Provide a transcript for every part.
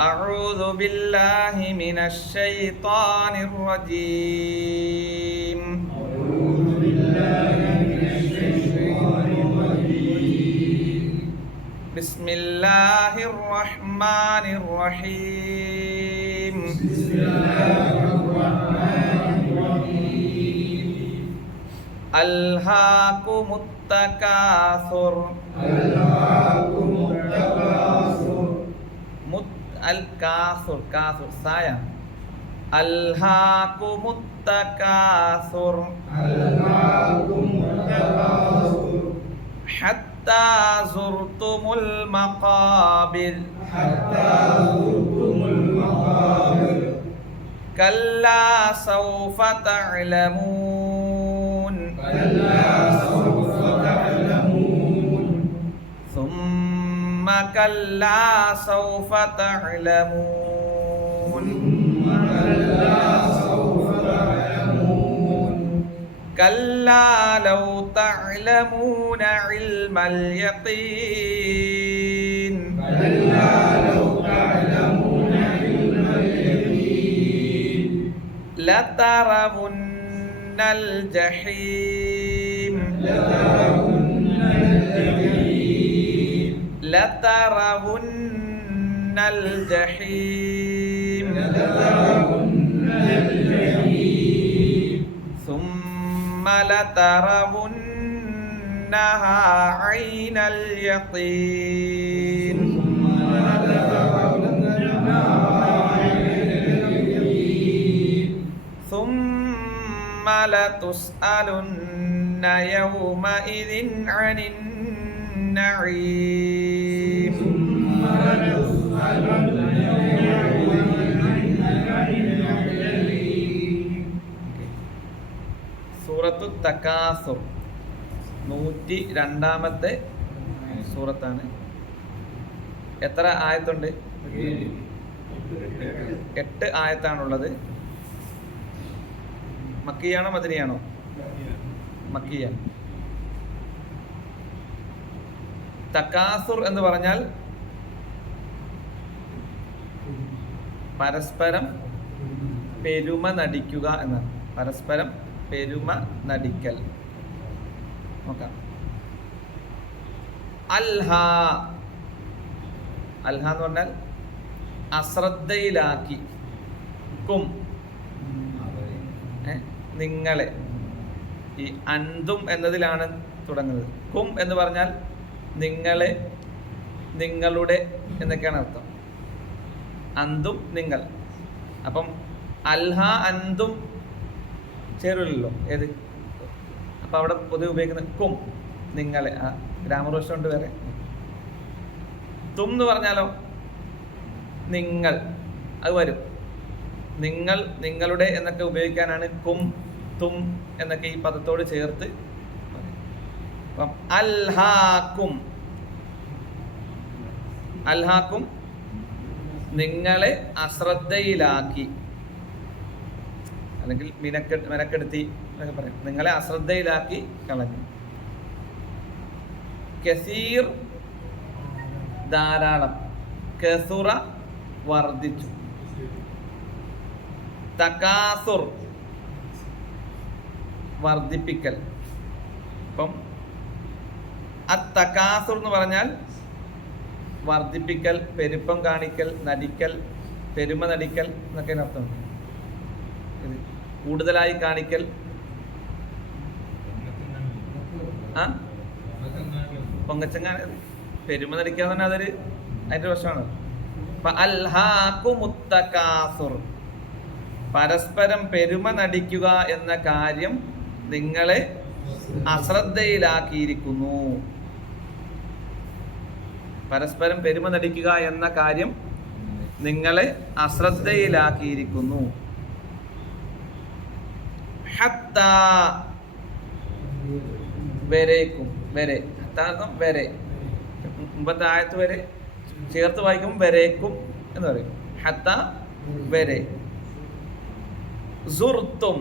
أعوذ بالله من الشيطان الرجيم. أعوذ بالله من الشيطان الرجيم. بسم الله الرحمن الرحيم. بسم الله الرحمن الرحيم. ألهاكم التكاثر. ألهاكم التكاثر. الكاثر سايا. ألهاكم التكاثر. ألهاكم التكاثر. حتى زرتم المقابر. حتى زرتم المقابر. كلا سوف تعلمون. كلا سوف تعلمون. ثم كلا سوف تعلمون. ثم كلا سوف تعلمون. كلا لو تعلمون علم اليقين. كلا لو تعلمون علم اليقين. لترون الجحيم. لترون الجحيم. لترون الجحيم. لترون الجحيم. ثم لترونها عين اليقين. ثم لترونها عين اليقين. ثم لتسألن يومئذ عن النعيم. ثم لتسألن يومئذ عن النعيم. സൂറത്തു തകാസുർ 102-ാമത്തെ സൂറത്താണ്. എത്ര ആയത്തുണ്ട്? 8 ആയത്താണുള്ളത്. മക്കിയാണോ മദനിയാണോ? മക്കിയ. തകാസുർ എന്ന് പറഞ്ഞാൽ പരസ്പരം പെരുമ നടിക്കുക എന്നാണ്. പരസ്പരം പെരുമ നടിക്കൽ. നോക്കാം. അൽഹ അൽഹ എന്ന് പറഞ്ഞാൽ അശ്രദ്ധയിലാക്കി. കും നിങ്ങളെ. ഈ അന്തും എന്നതിലാണ് തുടങ്ങുന്നത്. കും എന്ന് പറഞ്ഞാൽ നിങ്ങളെ, നിങ്ങളുടെ എന്നൊക്കെയാണ് അർത്ഥം. അന്തും നിങ്ങൾ. അപ്പം അൽഹ അന്തും ചേരില്ലല്ലോ. ഏത്? അപ്പം അവിടെ പൊതുവെ ഉപയോഗിക്കുന്നത് കും, നിങ്ങളെ. ഗ്രാമർ വശം കൊണ്ട് വേറെ. തും എന്ന് പറഞ്ഞാലോ നിങ്ങൾ, അത് വരും. നിങ്ങൾ, നിങ്ങളുടെ എന്നൊക്കെ ഉപയോഗിക്കാനാണ് കും തും എന്നൊക്കെ ഈ പദത്തോട് ചേർത്ത്. അപ്പം അൽഹാക്കും, അൽഹാക്കും നിങ്ങളെ അശ്രദ്ധയിലാക്കി, അല്ലെങ്കിൽ മെനക്കെടുത്തി എന്നൊക്കെ പറയും. നിങ്ങളെ അശ്രദ്ധയിലാക്കി കളഞ്ഞു. കസീർ ധാരാളം. കസുറ വർദ്ധിച്ചു. തകാസുർ വർദ്ധിപ്പിക്കൽ. അപ്പം തകാസുർ എന്ന് പറഞ്ഞാൽ വർദ്ധിപ്പിക്കൽ, പെരുപ്പം കാണിക്കൽ, നടിക്കൽ, പെരുമ നടിക്കൽ എന്നൊക്കെ അർത്ഥമുണ്ട്. ഇത് കൂടുതലായി കാണിക്കൽ. പൊങ്ങച്ചങ്ങ പെരുമ നടിക്കുക എന്ന് പറഞ്ഞാൽ അതൊരു അതിൻ്റെ വശമാണ്. അൽഹാക്കുമുത്തകാസുർ പരസ്പരം പെരുമ നടിക്കുക എന്ന കാര്യം നിങ്ങളെ അശ്രദ്ധയിലാക്കിയിരിക്കുന്നു. പരസ്പരം പെരുമ നടിക്കുക എന്ന കാര്യം നിങ്ങളെ അശ്രദ്ധയിലാക്കിയിരിക്കുന്നു. ഹത്താ വരേക്കും. വരെ ഹത്താർത്ഥം വരെ. മുമ്പത്തെ ആയത്ത് വരെ ചേർത്ത് വായിക്കും വരേക്കും എന്ന് പറയും. ഹത്ത വരെ. സുർത്തും,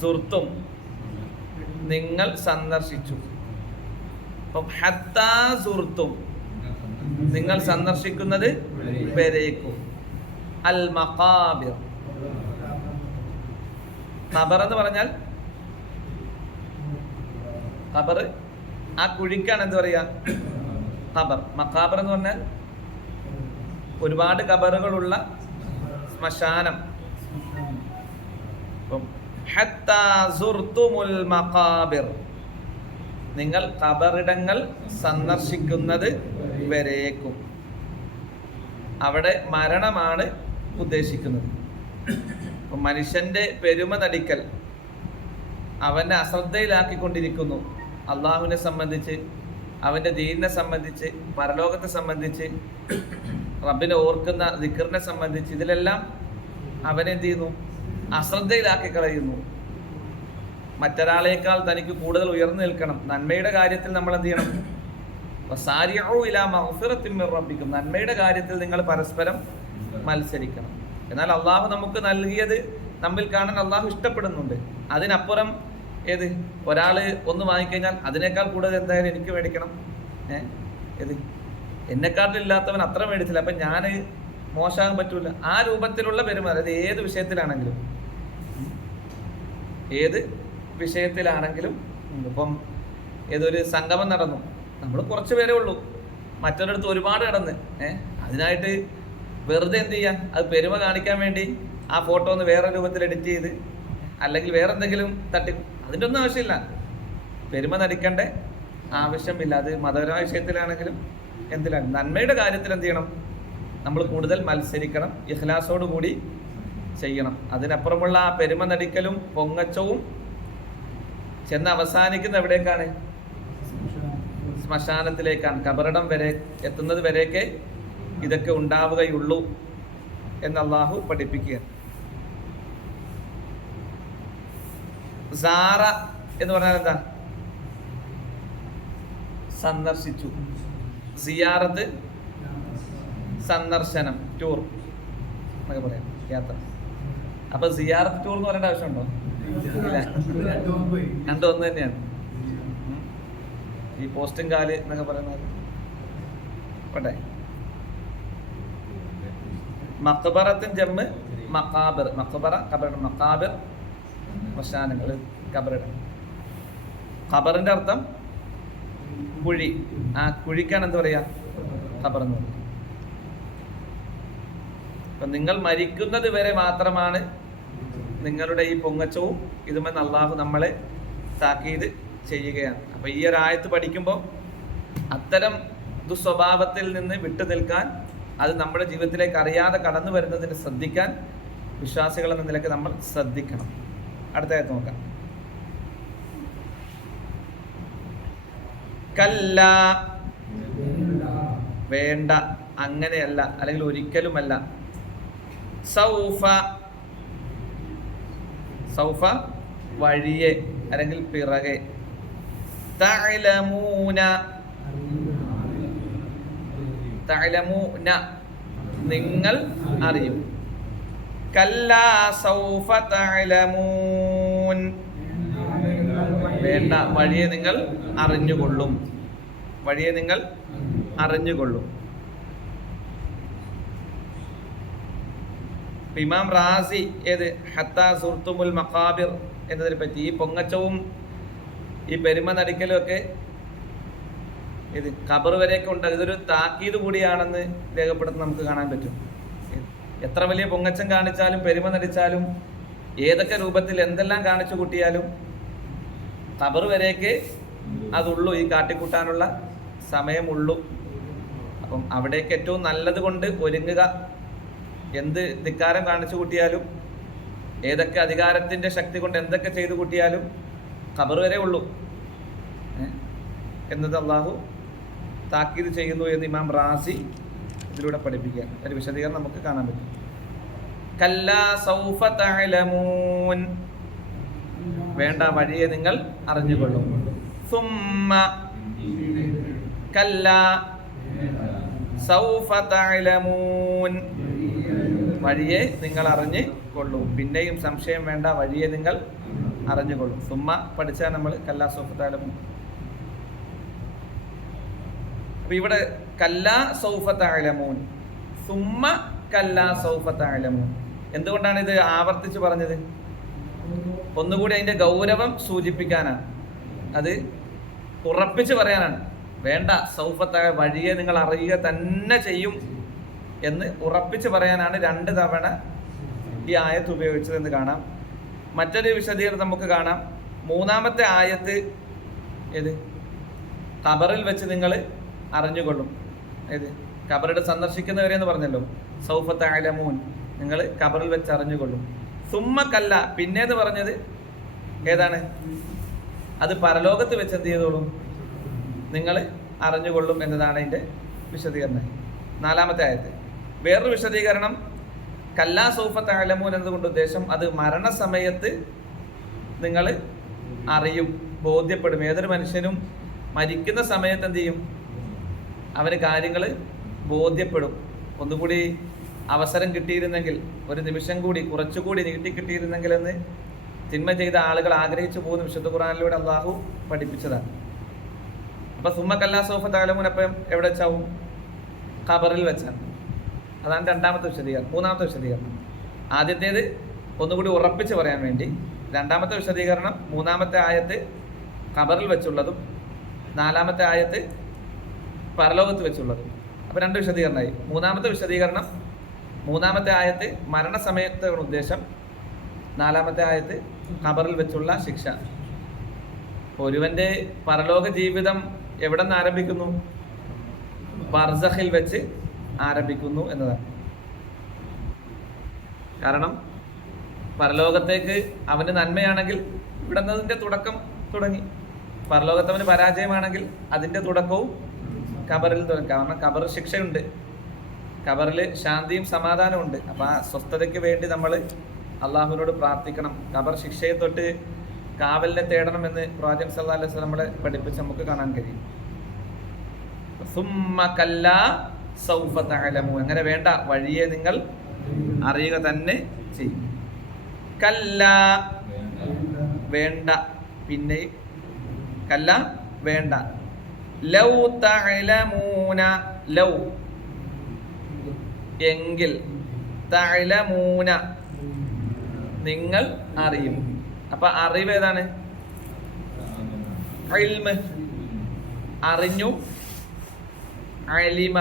സുർത്തും നിങ്ങൾ സന്ദർശിച്ചു. അപ്പം ഹത്താ സുർത്തും നിങ്ങൾ സന്ദർശിക്കുന്നത് വരേക്കും. അൽ മഖാബിർ, ഖബർ എന്ന് പറഞ്ഞാൽ ഖബർ ആ കുഴിക്കാണ് എന്ത് പറയാ ഖബർ. മഖാബർ എന്ന് പറഞ്ഞാൽ ഒരുപാട് ഖബറുകളുള്ള ശ്മശാനം. ഹത്താ സുർതുമുൽ മഖാബിർ, നിങ്ങൾ ഖബറിടങ്ങൾ സന്ദർശിക്കുന്നത് വരേക്കും. അവിടെ മരണമാണ് ഉദ്ദേശിക്കുന്നത്. മനുഷ്യന്റെ പെരുമ നടിക്കൽ അവനെ അശ്രദ്ധയിലാക്കിക്കൊണ്ടിരിക്കുന്നു. അള്ളാഹുവിനെ സംബന്ധിച്ച്, അവന്റെ ദീനിനെ സംബന്ധിച്ച്, പരലോകത്തെ സംബന്ധിച്ച്, റബ്ബിനെ ഓർക്കുന്ന ദിക്റിനെ സംബന്ധിച്ച്, ഇതിലെല്ലാം അവനെന്ത് ചെയ്യുന്നു? അശ്രദ്ധയിലാക്കി കളയുന്നു. മറ്റൊരാളേക്കാൾ തനിക്ക് കൂടുതൽ ഉയർന്നു നിൽക്കണം. നന്മയുടെ കാര്യത്തിൽ നമ്മൾ എന്ത് ചെയ്യണം? വസാരിഉ ഇലാ മഗ്ഫിറത്തിൻ മിർ റബ്ബിക്കും, നന്മയുടെ കാര്യത്തിൽ നിങ്ങൾ പരസ്പരം മത്സരിക്കണം. എന്നാൽ അള്ളാഹു നമുക്ക് നൽകിയത് നമ്മിൽ കാണാൻ അള്ളാഹു ഇഷ്ടപ്പെടുന്നുണ്ട്. അതിനപ്പുറം ഏത് ഒരാള് ഒന്ന് വാങ്ങിക്കഴിഞ്ഞാൽ അതിനേക്കാൾ കൂടുതൽ എന്തായാലും എനിക്ക് മേടിക്കണം. ഏത് എന്നെക്കാട്ടിലില്ലാത്തവൻ അത്ര മേടിച്ചില്ല, അപ്പം ഞാൻ മോശമാകാൻ പറ്റൂല. ആ രൂപത്തിലുള്ള പെരുമാ, അതായത് ഏത് വിഷയത്തിലാണെങ്കിലും ഇപ്പം ഏതൊരു സംഗമം നടന്നു, നമ്മൾ കുറച്ച് പേരേ ഉള്ളൂ, മറ്റൊരിടത്ത് ഒരുപാട് നടന്ന് അതിനായിട്ട് വെറുതെ എന്ത് ചെയ്യാം? അത് പെരുമ കാണിക്കാൻ വേണ്ടി ആ ഫോട്ടോ ഒന്ന് വേറെ രൂപത്തിൽ എഡിറ്റ് ചെയ്ത് അല്ലെങ്കിൽ വേറെ എന്തെങ്കിലും തട്ടി, അതിൻ്റെ ഒന്നും ആവശ്യമില്ല. പെരുമ നടിക്കേണ്ട ആവശ്യമില്ല. അത് മതപരമായ വിഷയത്തിലാണെങ്കിലും എന്തിലാണ്, നന്മയുടെ കാര്യത്തിൽ എന്ത് ചെയ്യണം? നമ്മൾ കൂടുതൽ മത്സരിക്കണം, ഇഖ്ലാസോട് കൂടി ചെയ്യണം. അതിനപ്പുറമുള്ള ആ പെരുമ നടിക്കലും പൊങ്ങച്ചവും ചെന്ന് അവസാനിക്കുന്ന എവിടേക്കാണ്? ശ്മശാനത്തിലേക്കാണ്. ഖബറിടം വരെ എത്തുന്നത് വരെയൊക്കെ ഇതൊക്കെ ഉണ്ടാവുകയുള്ളൂ എന്ന് അള്ളാഹു പഠിപ്പിക്കുക. സാറ എന്ന് പറഞ്ഞാൽ എന്താ? സന്ദർശിച്ചു. സിയാറത്ത് സന്ദർശനം, ടൂർ എന്നൊക്കെ പറയാം, യാത്ര. അപ്പൊ സിയാറത്ത് ടൂർ എന്ന് പറയേണ്ട ആവശ്യമുണ്ടോ? ഇല്ല, രണ്ടും ഒന്ന് തന്നെയാണ്. ഈ പോസ്റ്റും കാല് എന്നൊക്കെ പറയുന്നത് പോട്ടെ. മഖബറത്തിൻ ജമ്മ് മഖാബിർ. മഖബറ ഖബർ, മഖാബിർ ശ്മശാനങ്ങൾ, ഖബറിടം. ഖബറിന്റെ അർത്ഥം കുഴി. ആ കുഴിക്കാണ് എന്ത് പറയാ? ഖബർ എന്ന് പറയുന്നത്. അപ്പൊ നിങ്ങൾ മരിക്കുന്നത് വരെ മാത്രമാണ് നിങ്ങളുടെ ഈ പൊങ്ങച്ചവും ഇതുമെന്ന് അള്ളാഹു നമ്മളെ താക്കീത് ചെയ്യുകയാണ്. അപ്പൊ ഈ ഒരു ആയത്ത് പഠിക്കുമ്പോൾ അത്തരം ദുസ്വഭാവത്തിൽ നിന്ന് വിട്ടു നിൽക്കാൻ, അത് നമ്മുടെ ജീവിതത്തിലേക്ക് അറിയാതെ കടന്നു വരുന്നതിന് ശ്രദ്ധിക്കാൻ വിശ്വാസികൾ എന്ന നിലയ്ക്ക് നമ്മൾ ശ്രദ്ധിക്കണം. അടുത്ത ആയത്ത് നോക്കാം. കല്ല, വേണ്ട, അങ്ങനെയല്ല, അല്ലെങ്കിൽ ഒരിക്കലുമല്ല. സൗഫ, സൗഫ വഴിയെ അല്ലെങ്കിൽ പിറകെ. തഅലമൂന, തഅലമൂന നിങ്ങൾ അറിയും. കല്ലാ സൗഫ തഅലമൂൻ, വേണ്ട, വഴിയെ നിങ്ങൾ അറിഞ്ഞുകൊള്ളും, വഴിയെ നിങ്ങൾ അറിഞ്ഞുകൊള്ളും. ഇമാം റാസി ഏത് ഹത്താ സുർത്തുമുൽ മഖാബിർ എന്നതിനെ പറ്റി, ഈ പൊങ്ങച്ചവും ഈ പെരുമ നടിക്കലും ഒക്കെ ഇത് ഖബർ വരെയൊക്കെ ഉണ്ട്, ഇതൊരു താക്കീത് കൂടിയാണെന്ന് രേഖപ്പെടുത്തുന്ന നമുക്ക് കാണാൻ പറ്റും. എത്ര വലിയ പൊങ്ങച്ചം കാണിച്ചാലും പെരുമ നടിച്ചാലും ഏതൊക്കെ രൂപത്തിൽ എന്തെല്ലാം കാണിച്ചു കൂട്ടിയാലും ഖബർ വരെയൊക്കെ അതുള്ളൂ, ഈ കാട്ടിക്കൂട്ടാനുള്ള സമയമുള്ളൂ. അപ്പം അവിടേക്ക് ഏറ്റവും നല്ലത് കൊണ്ട് ഒരുങ്ങുക. എന്ത് ധിക്കാരം കാണിച്ചു കൂട്ടിയാലും, ഏതൊക്കെ അധികാരത്തിൻ്റെ ശക്തി കൊണ്ട് എന്തൊക്കെ ചെയ്തു കൂട്ടിയാലും ഖബർ വരെ ഉള്ളൂ എന്നത് അള്ളാഹു താക്കീത് ചെയ്യുന്നു എന്ന് ഇമാം റാസി ഇതിലൂടെ പഠിപ്പിക്കുക. ഒരു വിശദീകരണം നമുക്ക് കാണാൻ പറ്റും. കല്ലാ സൗഫ തഅലമൂൻ, വേണ്ട, വഴിയെ നിങ്ങൾ അറിഞ്ഞുകൊള്ളും. സുമ്മ കല്ലാ സൗഫ തഅലമൂൻ, വഴിയെ നിങ്ങൾ അറിഞ്ഞ് കൊള്ളും. പിന്നെയും സംശയം വേണ്ട, വഴിയെ നിങ്ങൾ അറിഞ്ഞുകൊള്ളും. സുമ്മ പഠിച്ചാൽ നമ്മൾ കല്ലാ സൗഫ തഅലമൂൻ. അപ്പൊ ഇവിടെ കല്ലാ സൗഫ തഅലമൂൻ, സുമ്മ കല്ലാ സൗഫ തഅലമൂൻ. എന്തുകൊണ്ടാണ് ഇത് ആവർത്തിച്ച് പറഞ്ഞത്? ഒന്നുകൂടി അതിന്റെ ഗൗരവം സൂചിപ്പിക്കാനാണ്, അത് ഉറപ്പിച്ച് പറയാനാണ്. വേണ്ട, സൗഫത്ത വഴിയെ നിങ്ങൾ അറിയുക തന്നെ ചെയ്യും എന്ന് ഉറപ്പിച്ച് പറയാനാണ് 2 തവണ ഈ ആയത്ത് ഉപയോഗിച്ചതെന്ന് കാണാം. മറ്റൊരു വിശദീകരണം നമുക്ക് കാണാം. 3-ാമത്തെ ആയത്ത് ഏത്? ഖബറിൽ വെച്ച് നിങ്ങൾ അറിഞ്ഞുകൊള്ളും. ഏത്? ഖബറിടെ സന്ദർശിക്കുന്നവരെന്ന് പറഞ്ഞല്ലോ, സൗഫ തഅലമൂൻ, നിങ്ങൾ ഖബറിൽ വെച്ച് അറിഞ്ഞുകൊള്ളും. സുമ്മ കല്ല, പിന്നേന്ന് പറഞ്ഞത് ഏതാണ്? അത് പരലോകത്ത് വെച്ച് എന്ത് ചെയ്തോളും? നിങ്ങൾ അറിഞ്ഞുകൊള്ളും എന്നതാണ് അതിൻ്റെ വിശദീകരണം. 4-ാമത്തെ ആയത്ത് വേറൊരു വിശദീകരണം, കല്ലാ സൗഫ തഅലമൂൻ എന്നതുകൊണ്ട് ഉദ്ദേശം അത് മരണസമയത്ത് നിങ്ങൾ അറിയും, ബോധ്യപ്പെടും. ഏതൊരു മനുഷ്യനും മരിക്കുന്ന സമയത്ത് എന്ത് ചെയ്യും? അവന് കാര്യങ്ങൾ ബോധ്യപ്പെടും. ഒന്നുകൂടി അവസരം കിട്ടിയിരുന്നെങ്കിൽ, ഒരു നിമിഷം കൂടി കുറച്ചുകൂടി നീട്ടി കിട്ടിയിരുന്നെങ്കിൽ എന്ന് തിന്മ ചെയ്ത ആളുകൾ ആഗ്രഹിച്ചു പോകുന്ന വിശുദ്ധ ഖുർആനിലൂടെ അള്ളാഹു പഠിപ്പിച്ചതാണ്. അപ്പൊ സുമ്മ കല്ലാ സൗഫ തഅലമൂൻ അപ്പം എവിടെ വെച്ചാവും? ഖബറിൽ വെച്ചാണ്. അതാണ് 2-ാമത്തെ വിശദീകരണം. 3-ാമത്തെ വിശദീകരണം ആദ്യത്തേത് ഒന്നുകൂടി ഉറപ്പിച്ച് പറയാൻ വേണ്ടി, 2-ാമത്തെ വിശദീകരണം 3-ാമത്തെ ആയത്ത് ഖബറിൽ വെച്ചുള്ളതും 4-ാമത്തെ ആയത്ത് പരലോകത്ത് വെച്ചുള്ളതും. അപ്പൊ 2 വിശദീകരണമായി. 3-ാമത്തെ വിശദീകരണം, 3-ാമത്തെ ആയത്ത് മരണസമയത്താണ് ഉദ്ദേശം, 4-ാമത്തെ ആയത്ത് ഖബറിൽ വെച്ചുള്ള ശിക്ഷ. ഒരുവന്റെ പരലോക ജീവിതം എവിടെ നിന്ന് ആരംഭിക്കുന്നു? ബർസഖിൽ വെച്ച് ആരംഭിക്കുന്നു എന്നതാണ്. കാരണം പരലോകത്തേക്ക് അവന് നന്മയാണെങ്കിൽ ഇവിടെ നിന്നതിൻ്റെ തുടക്കം തുടങ്ങി, പരലോകത്തവന് പരാജയമാണെങ്കിൽ അതിൻ്റെ തുടക്കവും ഖബറിൽ തുടങ്ങി. കാരണം ഖബർ ശിക്ഷയുണ്ട്, ഖബറിൽ ശാന്തിയും സമാധാനവും ഉണ്ട്. അപ്പം ആ സ്വസ്ഥതയ്ക്ക് വേണ്ടി നമ്മൾ അള്ളാഹുവിനോട് പ്രാർത്ഥിക്കണം. ഖബർ ശിക്ഷയെ തൊട്ട് കാവലിനെ തേടണം എന്ന് പ്രവാചകൻ സല്ലല്ലാഹു അലൈഹി വസല്ലം നമ്മളെ പഠിപ്പിച്ച് നമുക്ക് കാണാൻ കഴിയും. സുമ്മ കല്ലാ സൗഫ തഅലമൂൻ, അങ്ങനെ വേണ്ട, വഴിയെ നിങ്ങൾ അറിയുക തന്നെ ചെയ്യും. കല്ല, വേണ്ട, പിന്നെ കല്ല വേണ്ട. ലൗ തഅലമൂന, ലൗ എങ്കിൽ, തഅലമൂന നിങ്ങൾ അറിയും. അപ്പൊ അറിവ് ഏതാണ്? ഇൽമ്, അറിഞ്ഞു. അലിമ,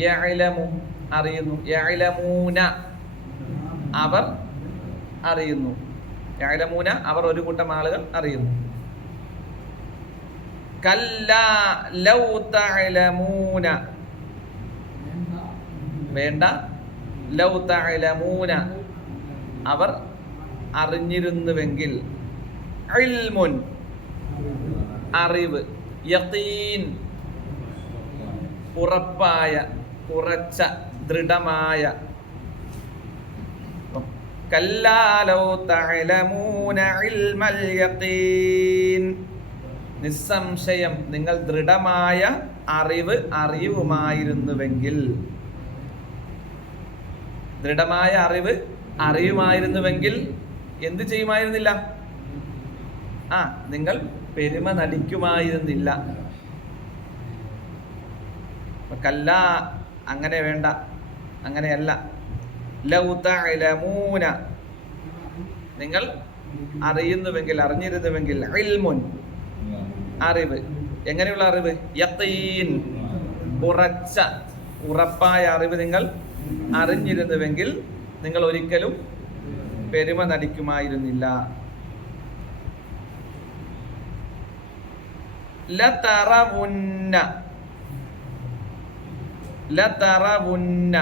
യഅലമു അറിയുന്നു. യഅലമൂന അവർ അറിയുന്നു. യഅലമൂന അവർ ഒരു കൂട്ടം ആളുകൾ അറിയുന്നു. കല്ലാ ലൗ തഅലമൂന വേണ്ട, ലൗ തഅലമൂന അവർ അറിഞ്ഞിരുന്നുവെങ്കിൽ. ഇൽമുൻ അറിവ്, യഖീൻ ഉറപ്പായ, ഉറച്ച, ദൃഢമായ. കല്ലാ ലൗ തഅലമൂന ഇൽമൽ യഖീൻ, നിസ്സംശയം നിങ്ങൾ ദൃഢമായ അറിവ് അറിയുമായിരുന്നുവെങ്കിൽ. ദൃഢമായ അറിവ് അറിയുമായിരുന്നുവെങ്കിൽ എന്ത് ചെയ്യുമായിരുന്നില്ല? നിങ്ങൾ പെരുമ നടിക്കുമായിരുന്നില്ല. കല്ല, അങ്ങനെ വേണ്ട, അങ്ങനെയല്ല. ലൗ തഅലമൂന നിങ്ങൾ അറിയുന്നുവെങ്കിൽ, അറിഞ്ഞിരുന്നുവെങ്കിൽ. ഇൽമുൻ അറിവ്, എങ്ങനെയുള്ള അറിവ്? യഖീൻ ഉറച്ച, ഉറപ്പായ അറിവ് നിങ്ങൾ അറിഞ്ഞിരുന്നുവെങ്കിൽ നിങ്ങൾ ഒരിക്കലും പെരുമ നടിക്കുമായിരുന്നില്ല. ലതറവുന്ന, ലതറവുന്ന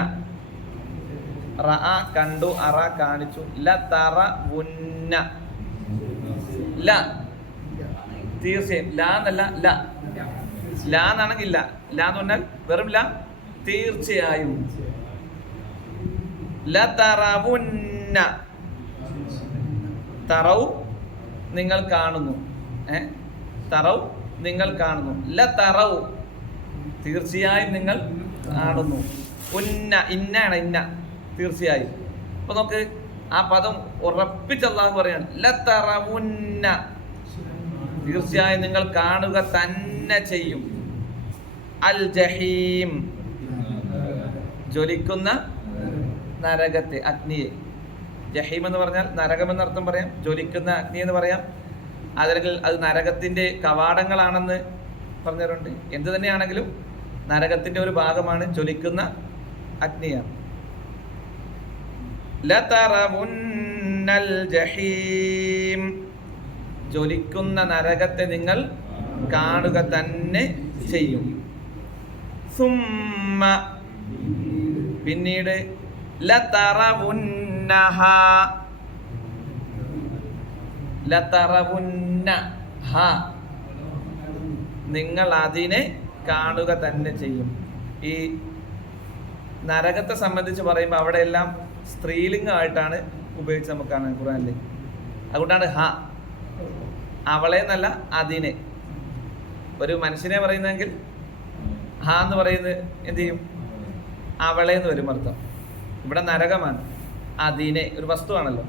റഅ കണ്ടു, അറ കാണിച്ചു. ലതറവുന്ന, ല തീർച്ചയായും, ലാ എന്നല്ല, ല ലാ എന്നാണെങ്കിൽ ല, ലാ എന്ന് പറഞ്ഞാൽ വെറും ല, തീർച്ചയായും. ലതറവുന്ന, തറവ് നിങ്ങൾ കാണുന്നു, തറവ് നിങ്ങൾ കാണുന്നു. ലതറവ് തീർച്ചയായും നിങ്ങൾ കാണുന്നു. ഉന്ന, ഇന്നാണ്, ഇന്ന തീർച്ചയായും. അപ്പൊ നമുക്ക് ആ പദം ഉറപ്പിച്ച് അല്ലാഹു പറയാണ്, ലതറവുന്ന തീർച്ചയായും നിങ്ങൾ കാണുക തന്നെ ചെയ്യും. അൽ ജഹീം, ജ്വലിക്കുന്ന നരകത്തെ, അഗ്നിയെ. ജഹീം എന്ന് പറഞ്ഞാൽ നരകമെന്ന് അർത്ഥം പറയാം, ജ്വലിക്കുന്ന അഗ്നി എന്ന് പറയാം, അതല്ലെങ്കിൽ അത് നരകത്തിന്റെ കവാടങ്ങളാണെന്ന് പറഞ്ഞവരുണ്ട്. എന്ത് തന്നെയാണെങ്കിലും നരകത്തിന്റെ ഒരു ഭാഗമാണ്, ജ്വലിക്കുന്ന അഗ്നിയാണ്. ലതറവുന്നൽ ജഹീം, ജ്വലിക്കുന്ന നരകത്തെ നിങ്ങൾ കാണുക തന്നെ ചെയ്യും. സുമ്മ, പിന്നീട് ലതറവുന്നഹ, ലതറവുന്നഹ, നിങ്ങൾ അതിനെ കാണുക തന്നെ ചെയ്യും. ഈ നരകത്തെ സംബന്ധിച്ച് പറയുമ്പോൾ അവിടെയെല്ലാം സ്ത്രീലിംഗമായിട്ടാണ് ഉപയോഗിച്ച് നമുക്ക് കാണാൻ ഖുർആനിൽ. അതുകൊണ്ടാണ് ഹ, അവളെ എന്നല്ല അതിനെ. ഒരു മനുഷ്യനെ പറയുന്നെങ്കിൽ ഹ എന്ന് പറയുന്നത് എന്ത് ചെയ്യും? അവളെ എന്ന് വരും അർത്ഥം. ഇവിടെ നരകമാണ്, അതിനെ ഒരു വസ്തുവാണല്ലോ.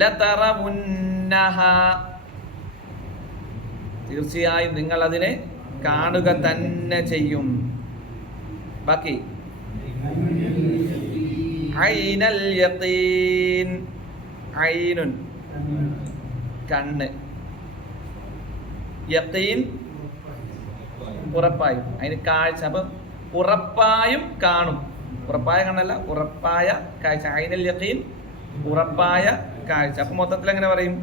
ലതറവുന്നഹ, തീർച്ചയായും നിങ്ങൾ അതിനെ കാണുക തന്നെ ചെയ്യും. ബാക്കി ഐനൽ യഖീൻ, ഐനുൻ കണ്ണ്, യഖീൻ ഉറപ്പായും, അതിന് കാഴ്ച. അപ്പം ഉറപ്പായും കാണും, ഉറപ്പായ കണ്ണല്ല, ഉറപ്പായ കാഴ്ച. ഐനൽ യഖീൻ, ഉറപ്പായ കാഴ്ച. അപ്പൊ മൊത്തത്തിൽ എങ്ങനെ പറയും?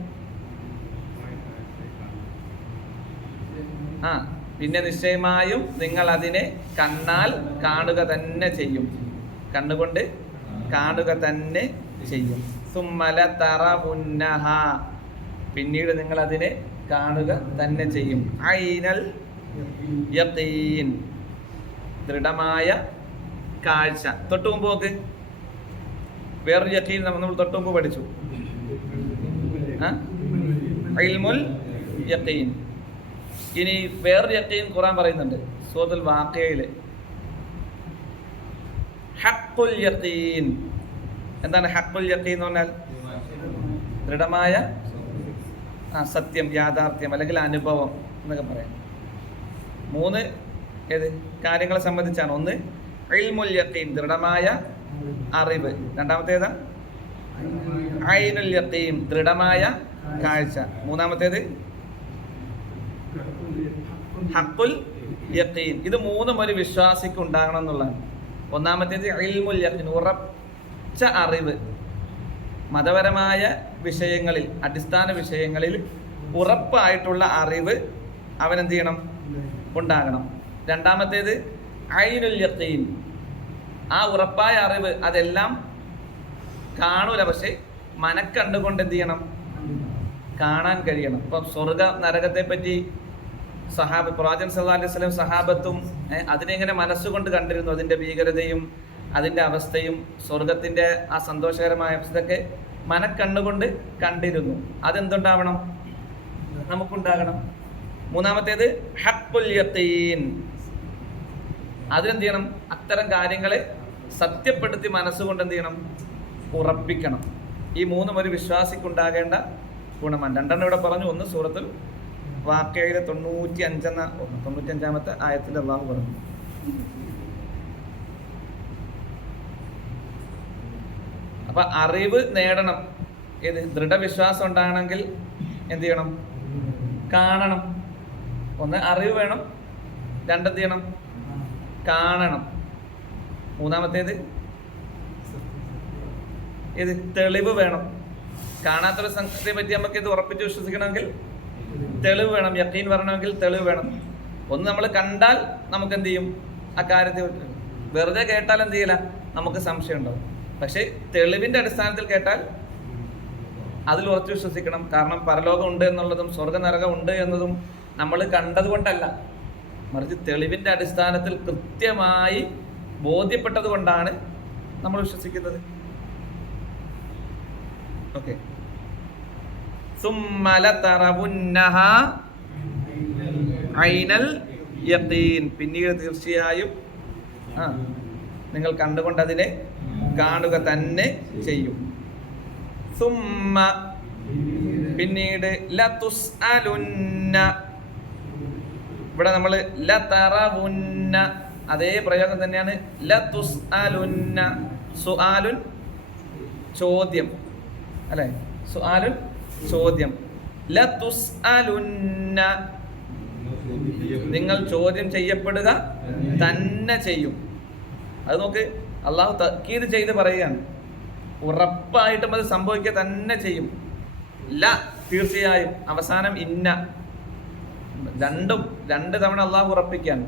പിന്നെ നിശ്ചയമായും നിങ്ങൾ അതിനെ കണ്ണാൽ കാണുക തന്നെ ചെയ്യും, കണ്ണുകൊണ്ട് കാണുക തന്നെ ചെയ്യും. സുമ്മല തറവുന്നഹ, പിന്നീട് നിങ്ങൾ അതിനെ കാണുക തന്നെ ചെയ്യും. ഐനൽ യഖീൻ, ദൃഢമായ കാഴ്ച. തൊട്ടു മുമ്പ് നോക്ക്, വേറൊരു യഖീൻ നമ്മൾ തൊട്ടു മുമ്പ് പഠിച്ചു, ഇൽമുൽ യഖീൻ. ഇനി വേറൊരു യഖീൻ ഖുർആൻ പറയുന്നുണ്ട് സൂറത്തുൽ വാഖിയയില്, ഹഖ്ഖുൽ യഖീൻ. എന്താണ് ഹഖ്ഖുൽ യഖീൻ എന്ന് പറഞ്ഞാൽ? ദൃഢമായ സത്യം, യാഥാർത്ഥ്യം, അല്ലെങ്കിൽ അനുഭവം എന്നൊക്കെ പറയാം. മൂന്ന് കാര്യങ്ങളെ സംബന്ധിച്ചാണ്. ഒന്ന് ഇൽമുൽ യഖീൻ, ദൃഢമായ അറിവ്. രണ്ടാമത്തേത് ഐനുൽ യഖീൻ, ദൃഢമായ കാഴ്ച. മൂന്നാമത്തേത് ഹഖ്ഖുൽ യഖീൻ. ഇത് മൂന്നും ഒരു വിശ്വാസിക്ക് ഉണ്ടാകണം എന്നുള്ളതാണ്. ഒന്നാമത്തേത് ഇൽമുൽ യഖീൻ, ഉറച്ച അറിവ്. മതപരമായ വിഷയങ്ങളിൽ, അടിസ്ഥാന വിഷയങ്ങളിൽ ഉറപ്പായിട്ടുള്ള അറിവ് അവൻ എന്ത് ചെയ്യണം? ഉണ്ടാകണം. രണ്ടാമത്തേത് ഐനുൽ യഖീൻ, ആ ഉറപ്പായ അറിവ് അതെല്ലാം കാണൂല, പക്ഷെ മനക്കണ്ടുകൊണ്ട് എന്ത് ചെയ്യണം? കാണാൻ കഴിയണം. ഇപ്പം സ്വർഗ നരകത്തെ പറ്റി പ്രവാചകൻ സല്ലല്ലാഹു അലൈഹി വസല്ലം സഹാബത്തും അതിനെങ്ങനെ മനസ്സുകൊണ്ട് കണ്ടിരുന്നു, അതിൻ്റെ ഭീകരതയും അതിൻ്റെ അവസ്ഥയും സ്വർഗത്തിൻ്റെ ആ സന്തോഷകരമായ അവസ്ഥയൊക്കെ മനക്കണ്ണുകൊണ്ട് കണ്ടിരുന്നു. അതെന്തുണ്ടാവണം? നമുക്കുണ്ടാകണം. മൂന്നാമത്തേത് ഹഖ്ഖുൽ യഖീൻ, അതിനെന്ത് ചെയ്യണം? അത്തരം കാര്യങ്ങളെ സത്യപ്പെടുത്തി മനസ്സുകൊണ്ട് എന്ത് ചെയ്യണം? ഉറപ്പിക്കണം. ഈ മൂന്നും ഒരു വിശ്വാസിക്കുണ്ടാകേണ്ട ഗുണമാണ്. രണ്ടെണ്ണം ഇവിടെ പറഞ്ഞു. ഒന്ന് സൂറത്തുൽ വാഖിയയിലെ 95-ാമത്തെ ആയത്തിൽ അല്ലാഹു പറഞ്ഞു. അപ്പൊ അറിവ് നേടണം. ഏത്? ദൃഢവിശ്വാസം ഉണ്ടാകണമെങ്കിൽ എന്ത് ചെയ്യണം? കാണണം. ഒന്ന് അറിവ് വേണം, രണ്ടെന്ത് ചെയ്യണം? കാണണം. മൂന്നാമത്തേത് ഇത് തെളിവ് വേണം. കാണാത്തൊരു സംഗതിയെ പറ്റി നമുക്ക് ഇത് ഉറപ്പിച്ച് വിശ്വസിക്കണമെങ്കിൽ തെളിവ് വേണം. യഖീൻ വരണമെങ്കിൽ തെളിവ് വേണം. ഒന്ന് നമ്മൾ കണ്ടാൽ നമുക്ക് എന്ത് ചെയ്യും? ആ കാര്യത്തെ വെറുതെ കേട്ടാൽ എന്ത് ചെയ്യില്ല, നമുക്ക് സംശയം ഉണ്ടാവും. പക്ഷെ തെളിവിന്റെ അടിസ്ഥാനത്തിൽ കേട്ടാൽ അതിൽ ഉറച്ചു വിശ്വസിക്കണം. കാരണം പരലോകം ഉണ്ട് എന്നുള്ളതും സ്വർഗനരകം ഉണ്ട് എന്നതും നമ്മൾ കണ്ടത് കൊണ്ടല്ല, മറിച്ച് തെളിവിന്റെ അടിസ്ഥാനത്തിൽ കൃത്യമായി ബോധ്യപ്പെട്ടത് കൊണ്ടാണ് നമ്മൾ വിശ്വസിക്കുന്നത്. ഓക്കെ. പിന്നീട് തീർച്ചയായും നിങ്ങൾ കണ്ടുകൊണ്ട് അതിനെ കാണുക തന്നെ ചെയ്യും. സുമ്മ, പിന്നീട് ലതുസ്അലുന്ന, ഇവിടെ നമ്മൾ ലതറവുന്ന അതേ പ്രയോഗം തന്നെയാണ്. ലതുസ്അലുന്ന, സുആലുൻ ചോദ്യം അല്ലെ, സുആലുൻ ചോദ്യം. ലതുസ്അലുന്ന നിങ്ങൾ ചോദ്യം ചെയ്യപ്പെടുക തന്നെ ചെയ്യും. അത് നോക്ക്, അള്ളാഹു തഅക്കീദ് ചെയ്ത് പറയുകയാണ്, ഉറപ്പായിട്ടും അത് സംഭവിക്കുക തന്നെ ചെയ്യും. ല തീർച്ചയായും, അവസാനം ഇന്ന, രണ്ട് തവണ അള്ളാഹു ഉറപ്പിക്കുകയാണ്.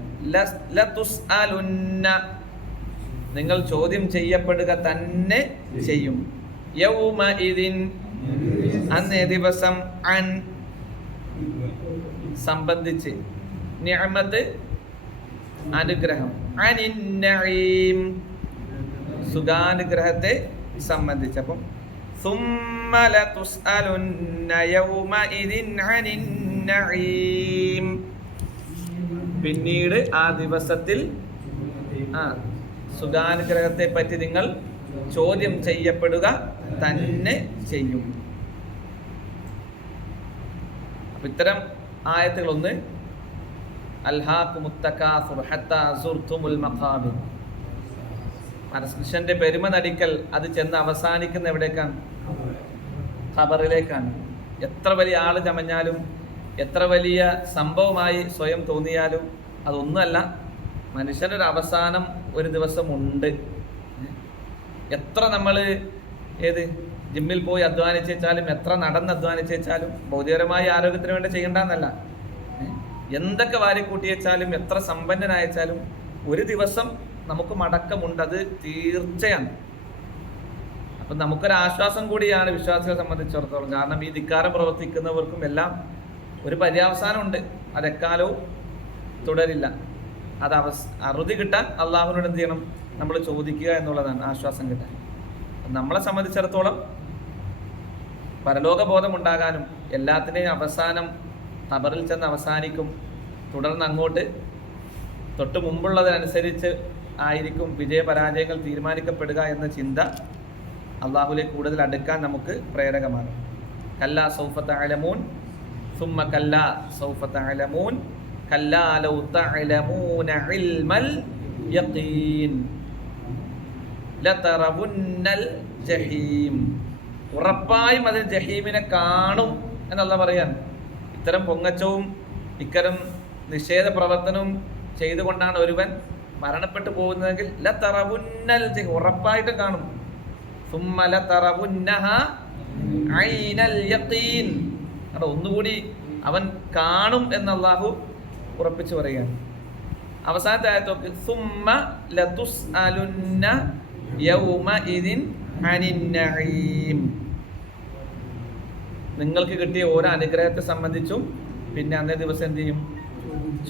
ലതുസ്അലുന്ന നിങ്ങൾ ചോദ്യം ചെയ്യപ്പെടുക തന്നെ ചെയ്യും. യൗമഇദിൻ അന്നേ ദിവസം, അൻ സംബന്ധിച്ച്, നിഅമത്ത് അനുഗ്രഹം, അനിൻ നഈം സുഖാനുഗ്രഹത്തെ സംബന്ധിച്ച്. അപ്പം സുമ്മ ലതുസ്അലുന്ന യൗമഇദിൻ അനിൻ നഈം പിന്നീട് ആ ദിവസത്തിൽ സുഖാനുഗ്രഹത്തെ പറ്റി നിങ്ങൾ ചോദ്യം ചെയ്യപ്പെടുക തന്നെ ചെയ്യും. അപ്പൊ ഇത്തരം ആയത്തുകളൊന്ന് അൽഹാഖുമുത് തകാസുർ ഹത്താ സുർതുമുൽ മഖാബിർ, മനുഷ്യന്റെ പെരുമ നടിക്കൽ അത് ചെന്ന് അവസാനിക്കുന്ന എവിടേക്കാണ്? ഖബറിലേക്കാണ്. എത്ര വലിയ ആള് ചമഞ്ഞാലും എത്ര വലിയ സംഭവമായി സ്വയം തോന്നിയാലും അതൊന്നുമല്ല, മനുഷ്യനൊരു അവസാനം ഒരു ദിവസം ഉണ്ട്. എത്ര നമ്മൾ ജിമ്മിൽ പോയി അധ്വാനിച്ചാലും എത്ര നടന്ന് അധ്വാനിച്ചാലും ഭൗതികപരമായ ആരോഗ്യത്തിന് വേണ്ടി ചെയ്യേണ്ടെന്നല്ല, എന്തൊക്കെ വാരിക്കൂട്ടി വെച്ചാലും എത്ര സമ്പന്നനായച്ചാലും ഒരു ദിവസം നമുക്ക് മടക്കമുണ്ട്, അത് തീർച്ചയാണ്. അപ്പം നമുക്കൊരാശ്വാസം കൂടിയാണ് വിശ്വാസികളെ സംബന്ധിച്ചിടത്തോളം. കാരണം ഈ ധിക്കാരം പ്രവർത്തിക്കുന്നവർക്കും എല്ലാം ഒരു പര്യാവസാനമുണ്ട്, അതെക്കാലവും തുടരില്ല. അത് അറുതി കിട്ടാൻ അള്ളാഹുവിനോട് എന്ത് ചെയ്യണം? നമ്മൾ ചോദിക്കുക എന്നുള്ളതാണ് ആശ്വാസം കിട്ടാൻ. നമ്മളെ സംബന്ധിച്ചിടത്തോളം പരലോകബോധം ഉണ്ടാകാനും എല്ലാത്തിൻ്റെയും അവസാനം ഖബറിൽ ചെന്ന് അവസാനിക്കും, തുടർന്ന് അങ്ങോട്ട് തൊട്ട് മുമ്പുള്ളതിനനുസരിച്ച് ആയിരിക്കും വിജയപരാജയങ്ങൾ തീരുമാനിക്കപ്പെടുക എന്ന ചിന്ത അള്ളാഹുവിലേക്ക് കൂടുതൽ അടുക്കാൻ നമുക്ക് പ്രേരകമാണ്. കല്ലാ സൗഫ തഅലമൂൻ സുമ്മ കല്ലാ സൗഫ തഅലമൂൻ കല്ലാ ലൗ തഅലമൂന ഇൽമൽ യഖീൻ ലതറവുന്നൽ ജഹീം ഉറപ്പായും അതിൽ ജഹീമിനെ കാണും എന്നല്ല പറയാൻ. ഇത്തരം പൊങ്ങച്ചവും ഇത്തരം നിഷേധ പ്രവർത്തനവും ചെയ്തുകൊണ്ടാണ് ഒരുവൻ മരണപ്പെട്ടു പോകുന്നതെങ്കിൽ ലതറവുന്നൽ ജഹീം ഉറപ്പായിട്ടും കാണും. സുമ്മ ലതറവുന്നഹ ഐനൽ യഖീൻ ഒന്നുകൂടി അവൻ കാണും എന്ന് അല്ലാഹു ഉറപ്പിച്ചു പറയുകയാണ്. അവസാനത്തെ ആയത്തോക്ക് സുമ്മ ലതുസ്അലുന്ന യൗമഇദിൻ അനിൻ നഈം നിങ്ങൾക്ക് കിട്ടിയ ഓരോ അനുഗ്രഹത്തെ സംബന്ധിച്ചും പിന്നെ അന്നേ ദിവസം എന്ത് ചെയ്യും?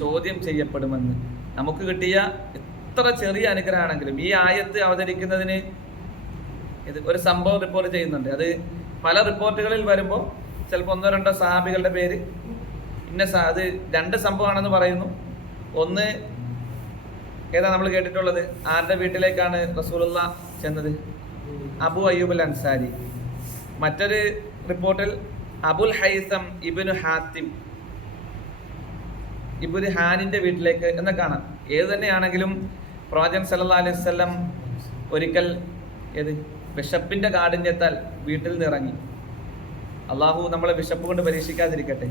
ചോദ്യം ചെയ്യപ്പെടുമെന്ന്. നമുക്ക് കിട്ടിയ എത്ര ചെറിയ അനുഗ്രഹമാണെങ്കിലും ഈ ആയത്ത് അവതരിക്കുന്നതിന് ഇത് ഒരു സംഭവം റിപ്പോർട്ട് ചെയ്യുന്നുണ്ട്. അത് പല റിപ്പോർട്ടുകളിൽ വരുമ്പോൾ ചിലപ്പോൾ ഒന്നോ രണ്ടോ സഹാബികളുടെ പേര് അത് രണ്ട് സംഭവമാണെന്ന് പറയുന്നു. ഒന്ന് ഏതാ നമ്മൾ കേട്ടിട്ടുള്ളത്? ആരുടെ വീട്ടിലേക്കാണ് റസൂലുള്ളാഹ് ചെന്നത്? അബു അയ്യൂബ് അൽ അൻസാരി. മറ്റൊരു റിപ്പോർട്ടിൽ അബുൽ ഹൈസം ഇബ്നു ഹാത്തിം ഇബ്നു ഹാനിന്റെ വീട്ടിലേക്ക് എന്ന് കാണാം. ഏത് തന്നെയാണെങ്കിലും പ്രവാചകൻ സല്ലല്ലാഹു അലൈഹി വസല്ലം ഒരിക്കൽ വിശപ്പിന്റെ കാഠിന്യത്താൽ വീട്ടിൽ നിന്ന് ഇറങ്ങി. അള്ളാഹു നമ്മളെ വിശപ്പ് കൊണ്ട് പരീക്ഷിക്കാതിരിക്കട്ടെ.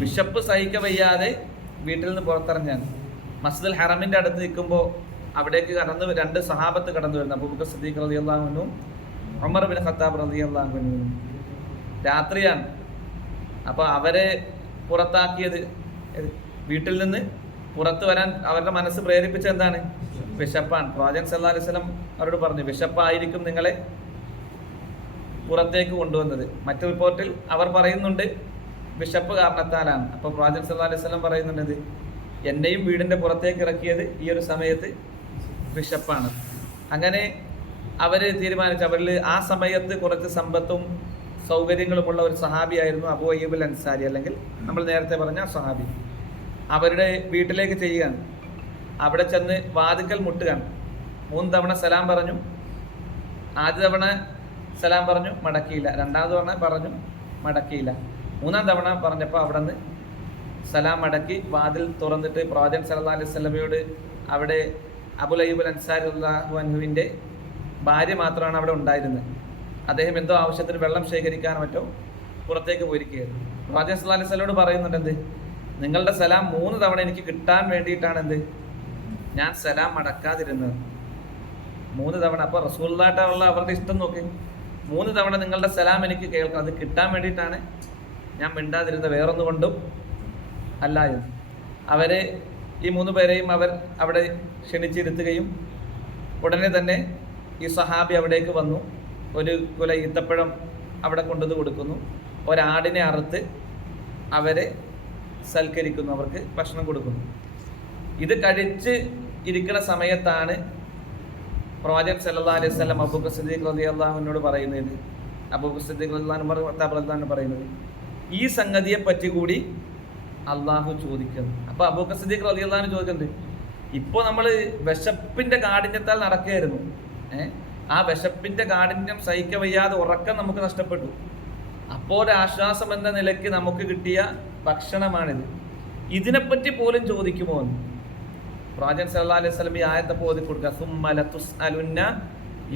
വിശപ്പ് സഹിക്കവയ്യാതെ വീട്ടിൽ നിന്ന് പുറത്തിറങ്ങാൻ മസ്ജിദുൽ ഹറമിന്റെ അടുത്ത് നിൽക്കുമ്പോൾ അവിടേക്ക് രണ്ട് സഹാബത്ത് കടന്നു വരുന്നു. അബൂബക്കർ സിദ്ദീഖ് റളിയല്ലാഹു അൻഹു, ഉമർ ബിൻ ഖത്താബ് റളിയല്ലാഹു അൻഹു. രാത്രിയാണ്. അപ്പോൾ അവരെ പുറത്താക്കിയത്, വീട്ടിൽ നിന്ന് പുറത്തു വരാൻ അവരുടെ മനസ്സ് പ്രേരിപ്പിച്ച എന്താണ്? വിശപ്പാണ്. പ്രവാചകൻ സല്ലല്ലാഹു അലൈഹി വസല്ലം അവരോട് പറഞ്ഞു, വിശപ്പായിരിക്കും നിങ്ങളെ പുറത്തേക്ക് കൊണ്ടുവന്നത്. മറ്റു റിപ്പോർട്ടിൽ അവർ പറയുന്നുണ്ട് വിശപ്പ് കാരണത്താലാണ്. അപ്പോൾ പ്രവാചകൻ സല്ലല്ലാഹു അലൈഹി വസല്ലം പറയുന്നുണ്ട്, എന്നെയും വീടിൻ്റെ പുറത്തേക്ക് ഇറക്കിയത് ഈ ഒരു സമയത്ത് വിശപ്പാണ്. അങ്ങനെ അവർ തീരുമാനിച്ചു. അവരിൽ ആ സമയത്ത് കുറച്ച് സമ്പത്തും സൗകര്യങ്ങളുമുള്ള ഒരു സഹാബിയായിരുന്നു അബൂ അയ്യൂബ് അൽ അൻസാരി, അല്ലെങ്കിൽ നമ്മൾ നേരത്തെ പറഞ്ഞ സഹാബി. അവരുടെ വീട്ടിലേക്ക് ചെയ്യുകയാണ്. അവിടെ ചെന്ന് വാതിക്കൽ മുട്ടുകയാണ്. 3 തവണ സലാം പറഞ്ഞു. ആദ്യ തവണ സലാം പറഞ്ഞു, മടക്കിയില്ല. രണ്ടാമത് തവണ പറഞ്ഞു, മടക്കിയില്ല. 3-ാം തവണ പറഞ്ഞപ്പോൾ അവിടെ നിന്ന് സലാം അടക്കി വാതിൽ തുറന്നിട്ട് പ്രവാചകൻ സല്ലല്ലാഹു അലൈഹി വസല്ലമയോട്, അവിടെ അബുൽ അയ്യൂബ് അൻസാരി റളിയല്ലാഹു അൻഹുവിൻ്റെ ഭാര്യ മാത്രമാണ് അവിടെ ഉണ്ടായിരുന്നത്. അദ്ദേഹം എന്തോ ആവശ്യത്തിന് വെള്ളം ശേഖരിക്കാനോ മറ്റോ പുറത്തേക്ക് പോയിരിക്കുകയായിരുന്നു. പ്രവാചകൻ സല്ലല്ലാഹു അലൈഹി വസല്ലമയോട് പറയുന്നുണ്ട്, എന്ത്, നിങ്ങളുടെ സലാം 3 തവണ എനിക്ക് കിട്ടാൻ വേണ്ടിയിട്ടാണ് എന്ത് ഞാൻ സലാം അടക്കാതിരുന്നത്. 3 തവണ. അപ്പോൾ റസൂലുള്ളാഹിയുള്ള അവരുടെ ഇഷ്ടം നോക്കി, 3 തവണ നിങ്ങളുടെ സലാം എനിക്ക് കേൾക്കണം, അത് കിട്ടാൻ വേണ്ടിയിട്ടാണ് ഞാൻ മിണ്ടാതിരുന്നത്, വേറൊന്നും കൊണ്ടും അല്ല എന്ന്. അവരെ ഈ 3 പേരെയും അവർ അവിടെ ക്ഷണിച്ചിരുത്തുകയും ഉടനെ തന്നെ ഈ സഹാബി അവിടേക്ക് വന്നു. ഒരു കുല ഈത്തപ്പഴം അവിടെ കൊണ്ടുവന്ന് കൊടുക്കുന്നു. ഒരാടിനെ അറുത്ത് അവരെ സൽക്കരിക്കുന്നു, അവർക്ക് ഭക്ഷണം കൊടുക്കുന്നു. ഇത് കഴിച്ച് ഇരിക്കുന്ന സമയത്താണ് പ്രവാചകൻ സല്ലല്ലാഹു അലൈഹി വസല്ലം അബൂബക്കർ സിദ്ദീഖ് റളിയല്ലാഹു അൻഹുവിനോട് പറയുന്നത്, അബൂബക്കർ സിദ്ദീഖ് റളിയല്ലാഹു അൻഹു പറയുന്നത്, ഈ സംഗതിയെ പറ്റി കൂടി അള്ളാഹു ചോദിക്കുന്നു. അപ്പോൾ അബൂബക്കർ സിദ്ദീഖ് റളിയല്ലാഹു അൻഹു ചോദിക്കുന്നത്, ഇപ്പോൾ നമ്മൾ വിശപ്പിന്റെ കാഠിന്യത്താൽ നടക്കുകയായിരുന്നു, ആ വിശപ്പിന്റെ കാഠിന്യം സഹിക്ക വയ്യാതെ ഉറക്കം നമുക്ക് നഷ്ടപ്പെട്ടു. അപ്പോൾ ഒരു ആശ്വാസം എന്ന നിലയ്ക്ക് നമുക്ക് കിട്ടിയ ഭക്ഷണമാണിത്, ഇതിനെപ്പറ്റി പോലും ചോദിക്കുമോ എന്ന് പ്രവാചകൻ സല്ലല്ലാഹു അലൈഹി വസല്ലം ഈ ആയത്തെ ഓതി കൊടുക്കുക. സുമ്മ ലതുസ്അലുന്ന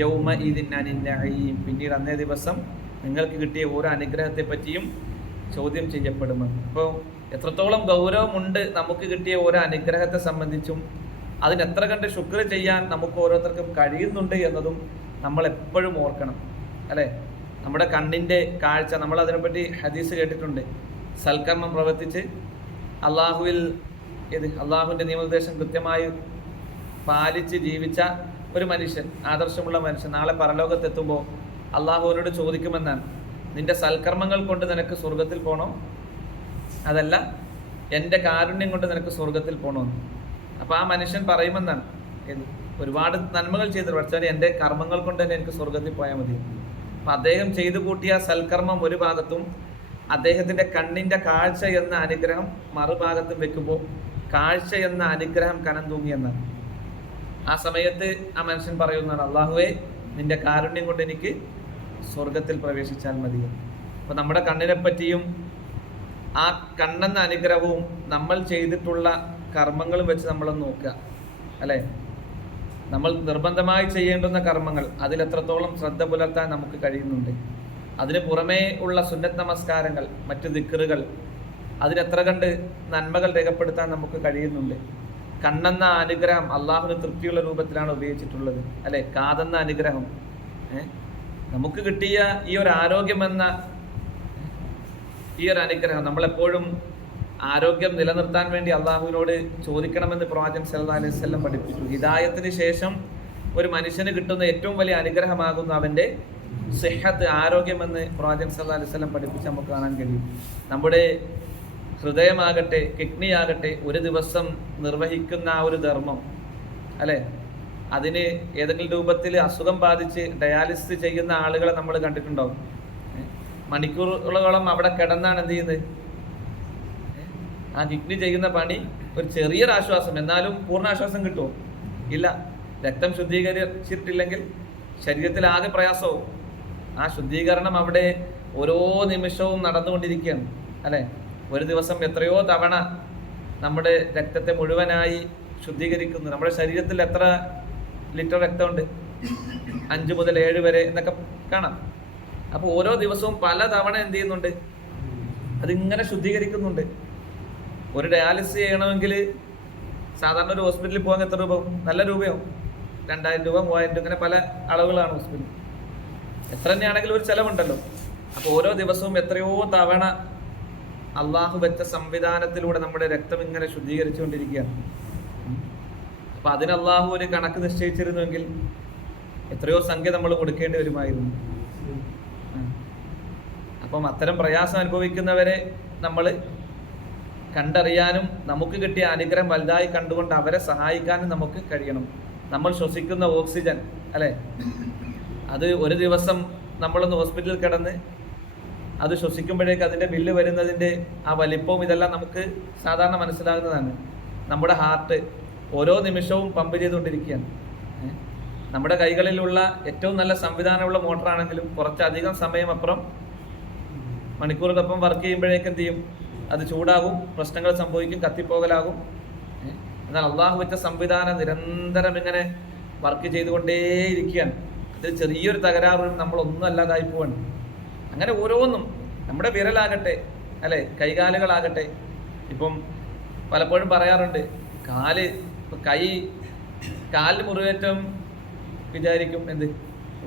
യൗമഇദിൻ അനിൻ നഈം, പിന്നീട് അന്നേ ദിവസം നിങ്ങൾക്ക് കിട്ടിയ ഓരോ അനുഗ്രഹത്തെ പറ്റിയും ചോദ്യം ചെയ്യപ്പെടുമെന്ന്. അപ്പോൾ എത്രത്തോളം ഗൗരവമുണ്ട് നമുക്ക് കിട്ടിയ ഓരോ അനുഗ്രഹത്തെ സംബന്ധിച്ചും അതിന് എത്ര കണ്ട് ശുക്ർ ചെയ്യാൻ നമുക്ക് ഓരോരുത്തർക്കും കഴിയുന്നുണ്ട് എന്നതും നമ്മൾ എപ്പോഴും ഓർക്കണം, അല്ലേ? നമ്മുടെ കണ്ണിൻ്റെ കാഴ്ച, നമ്മൾ അതിനെപ്പറ്റി ഹദീസ് കേട്ടിട്ടുണ്ട്. സൽക്കർമ്മം പ്രവർത്തിച്ച് അള്ളാഹുവിൻ്റെ നിയമനിർദ്ദേശം കൃത്യമായി പാലിച്ച് ജീവിച്ച ഒരു മനുഷ്യൻ, ആദർശമുള്ള മനുഷ്യൻ, നാളെ പരലോകത്തെത്തുമ്പോൾ അള്ളാഹുവിനോട് ചോദിക്കുമെന്നാണ്, നിന്റെ സൽക്കർമ്മങ്ങൾ കൊണ്ട് നിനക്ക് സ്വർഗത്തിൽ പോകണോ, അതല്ല എൻ്റെ കാരുണ്യം കൊണ്ട് നിനക്ക് സ്വർഗത്തിൽ പോകണമെന്ന്. അപ്പോൾ ആ മനുഷ്യൻ പറയുമെന്നാണ്, ഒരുപാട് നന്മകൾ ചെയ്തിട്ട് പഠിച്ചാൽ എൻ്റെ കർമ്മങ്ങൾ കൊണ്ട് തന്നെ എനിക്ക് സ്വർഗത്തിൽ പോയാൽ മതി. അപ്പം അദ്ദേഹം ചെയ്തു കൂട്ടിയ സൽക്കർമ്മം ഒരു ഭാഗത്തും അദ്ദേഹത്തിൻ്റെ കണ്ണിൻ്റെ കാഴ്ച എന്ന അനുഗ്രഹം മറുഭാഗത്തും വെക്കുമ്പോൾ കാഴ്ച എന്ന അനുഗ്രഹം കനം തൂങ്ങിയെന്നാണ്. ആ സമയത്ത് ആ മനുഷ്യൻ പറയുന്നതാണ്, അള്ളാഹുവേ, നിന്റെ കാരുണ്യം കൊണ്ട് എനിക്ക് സ്വർഗത്തിൽ പ്രവേശിച്ചാൽ മതി. അപ്പോൾ നമ്മുടെ കണ്ണിനെ പറ്റിയും ആ കണ്ണെന്ന അനുഗ്രഹവും നമ്മൾ ചെയ്തിട്ടുള്ള കർമ്മങ്ങളും വെച്ച് നമ്മളൊന്ന് നോക്കുക, അല്ലേ? നമ്മൾ നിർബന്ധമായി ചെയ്യേണ്ടുന്ന കർമ്മങ്ങൾ അതിലെത്രത്തോളം ശ്രദ്ധ പുലർത്താൻ നമുക്ക് കഴിയുന്നുണ്ട്. അതിന് പുറമേ ഉള്ള സുന്നത്ത് നമസ്കാരങ്ങൾ, മറ്റു ദിക്റുകൾ, അതിനെത്ര കണ്ട് നന്മകൾ രേഖപ്പെടുത്താൻ നമുക്ക് കഴിയുന്നുണ്ട്. കണ്ണെന്ന അനുഗ്രഹം അള്ളാഹുവിന് തൃപ്തിയുള്ള രൂപത്തിലാണ് ഉപയോഗിച്ചിട്ടുള്ളത്, അല്ലേ? കാതെന്ന അനുഗ്രഹം, നമുക്ക് കിട്ടിയ ഈ ഒരു ആരോഗ്യമെന്ന ഈ ഒരു അനുഗ്രഹം നമ്മളെപ്പോഴും ആരോഗ്യം നിലനിർത്താൻ വേണ്ടി അള്ളാഹുവിനോട് ചോദിക്കണമെന്ന് പ്രവാചകൻ സല്ലല്ലാഹു അലൈഹി വസല്ലം പഠിപ്പിച്ചു. ഹിദായത്തിന് ശേഷം ഒരു മനുഷ്യന് കിട്ടുന്ന ഏറ്റവും വലിയ അനുഗ്രഹമാകുന്നു അവൻ്റെ സിഹത്ത്, ആരോഗ്യമെന്ന് പ്രവാചകൻ സല്ലല്ലാഹു അലൈഹി വസല്ലം പഠിപ്പിച്ച് നമുക്ക് കാണാൻ കഴിയും. നമ്മുടെ ഹൃദയമാകട്ടെ, കിഡ്നി ആകട്ടെ, ഒരു ദിവസം നിർവഹിക്കുന്ന ആ ഒരു ധർമ്മം, അല്ലേ? അതിന് ഏതെങ്കിലും രൂപത്തിൽ അസുഖം ബാധിച്ച് ഡയാലിസിസ് ചെയ്യുന്ന ആളുകളെ നമ്മൾ കണ്ടിട്ടുണ്ടാവും. മണിക്കൂറുകളോളം അവിടെ കിടന്നാണ് എന്ത് ചെയ്യുന്നത്, ആ കിഡ്നി ചെയ്യുന്ന പണി. ഒരു ചെറിയൊരാശ്വാസം, എന്നാലും പൂർണ്ണാശ്വാസം കിട്ടുമോ? ഇല്ല. രക്തം ശുദ്ധീകരിച്ചിട്ടില്ലെങ്കിൽ ശരീരത്തിൽ ആകെ പ്രയാസവും. ആ ശുദ്ധീകരണം അവിടെ ഓരോ നിമിഷവും നടന്നുകൊണ്ടിരിക്കുകയാണ്, അല്ലേ? ഒരു ദിവസം എത്രയോ തവണ നമ്മുടെ രക്തത്തെ മുഴുവനായി ശുദ്ധീകരിക്കുന്നു. നമ്മുടെ ശരീരത്തിൽ എത്ര ലിറ്റർ രക്തമുണ്ട്? 5 മുതൽ 7 വരെ എന്നൊക്കെ കാണാം. അപ്പോൾ ഓരോ ദിവസവും പല തവണ എന്ത് ചെയ്യുന്നുണ്ട്, അതിങ്ങനെ ശുദ്ധീകരിക്കുന്നുണ്ട്. ഒരു ഡയാലിസിസ് ചെയ്യണമെങ്കിൽ സാധാരണ ഒരു ഹോസ്പിറ്റലിൽ പോകാൻ എത്ര രൂപ? നല്ല രൂപയോ? 2000 രൂപ, 3000 രൂപ, ഇങ്ങനെ പല അളവുകളാണ് ഹോസ്പിറ്റലിൽ. എത്ര തന്നെയാണെങ്കിലും ഒരു ചിലവുണ്ടല്ലോ. അപ്പോൾ ഓരോ ദിവസവും എത്രയോ തവണ അള്ളാഹു വെച്ച സംവിധാനത്തിലൂടെ നമ്മുടെ രക്തം ഇങ്ങനെ ശുദ്ധീകരിച്ചുകൊണ്ടിരിക്കുകയാണ്. അപ്പം അതിന് അള്ളാഹു ഒരു കണക്ക് നിശ്ചയിച്ചിരുന്നുവെങ്കിൽ എത്രയോ സംഖ്യ നമ്മൾ കൊടുക്കേണ്ടി വരുമായിരുന്നു. അപ്പം അത്തരം പ്രയാസം അനുഭവിക്കുന്നവരെ നമ്മൾ കണ്ടറിയാനും നമുക്ക് കിട്ടിയ അനുഗ്രഹം വലുതായി കണ്ടുകൊണ്ട് അവരെ സഹായിക്കാനും നമുക്ക് കഴിയണം. നമ്മൾ ശ്വസിക്കുന്ന ഓക്സിജൻ, അല്ലേ, അത് ഒരു ദിവസം നമ്മളൊന്ന് ഹോസ്പിറ്റലിൽ കിടന്ന് അത് ശ്വസിക്കുമ്പോഴേക്ക് അതിൻ്റെ ബില്ല് വരുന്നതിൻ്റെ ആ വലിപ്പവും ഇതെല്ലാം നമുക്ക് സാധാരണ മനസ്സിലാകുന്നതാണ്. നമ്മുടെ ഹാർട്ട് ഓരോ നിമിഷവും പമ്പ് ചെയ്തുകൊണ്ടിരിക്കുകയാണ്. നമ്മുടെ കൈകളിലുള്ള ഏറ്റവും നല്ല സംവിധാനമുള്ള മോട്ടറാണെങ്കിലും കുറച്ചധികം സമയം അപ്പുറം മണിക്കൂറുകൾക്കൊപ്പം വർക്ക് ചെയ്യുമ്പോഴേക്ക് എന്ത് ചെയ്യും, അത് ചൂടാകും, പ്രശ്നങ്ങൾ സംഭവിക്കും, കത്തിപ്പോകലാകും. എന്നാൽ അള്ളാഹു വെച്ച സംവിധാനം നിരന്തരം ഇങ്ങനെ വർക്ക് ചെയ്തുകൊണ്ടേയിരിക്കുകയാണ്. അതിൽ ചെറിയൊരു തകരാറും നമ്മളൊന്നും അല്ലാതായി പോവാണ്. അങ്ങനെ ഓരോന്നും നമ്മുടെ വിരലാകട്ടെ, അല്ലെ, കൈകാലുകളാകട്ടെ. ഇപ്പം പലപ്പോഴും പറയാറുണ്ട്, കാലിന് മുറിവേറ്റം വിചാരിക്കും എന്ത്,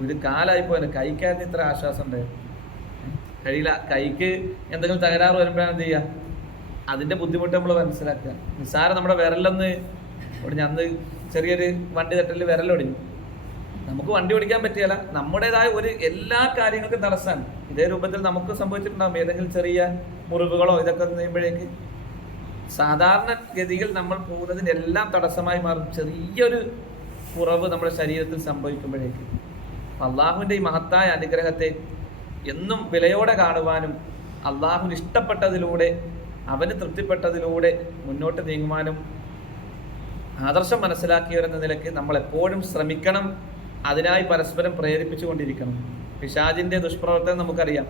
ഇത് കാലായി പോയാലും കൈക്കാരന് ഇത്ര ആശ്വാസം ഉണ്ടായിരുന്നു. കഴിയില്ല. കൈക്ക് എന്തെങ്കിലും തകരാറ് വരുമ്പോഴാണ് എന്ത് ചെയ്യുക, അതിൻ്റെ ബുദ്ധിമുട്ട് നമ്മൾ മനസ്സിലാക്കുക. നിസ്സാരം നമ്മുടെ വിരലൊന്ന് ഒടിഞ്ഞ്, അന്ന് ചെറിയൊരു വണ്ടി തട്ടലിൽ വിരലൊടിഞ്ഞു. നമുക്ക് വണ്ടി ഓടിക്കാൻ പറ്റിയല്ല, നമ്മുടേതായ എല്ലാ കാര്യങ്ങൾക്കും തടസ്സമാണ്. ഇതേ രൂപത്തിൽ നമുക്ക് സംഭവിച്ചിട്ടുണ്ടാകും ഏതെങ്കിലും ചെറിയ മുറിവുകളോ ഇതൊക്കെ ചെയ്യുമ്പോഴേക്ക് സാധാരണ ഗതിയിൽ നമ്മൾ പോകുന്നതിന് എല്ലാം തടസ്സമായി മാറും ചെറിയൊരു കുറവ് നമ്മുടെ ശരീരത്തിൽ സംഭവിക്കുമ്പോഴേക്ക്. അള്ളാഹുവിൻ്റെ ഈ മഹത്തായ അനുഗ്രഹത്തെ എന്നും വിലയോടെ കാണുവാനും അള്ളാഹുവിന് ഇഷ്ടപ്പെട്ടതിലൂടെ അവന് തൃപ്തിപ്പെട്ടതിലൂടെ മുന്നോട്ട് നീങ്ങുവാനും ആദർശം മനസ്സിലാക്കിയവരെന്ന നിലയ്ക്ക് നമ്മൾ എപ്പോഴും ശ്രമിക്കണം. അതിനായി പരസ്പരം പ്രേരിപ്പിച്ചുകൊണ്ടിരിക്കണം. പിശാചിൻ്റെ ദുഷ്പ്രവർത്തനം നമുക്കറിയാം.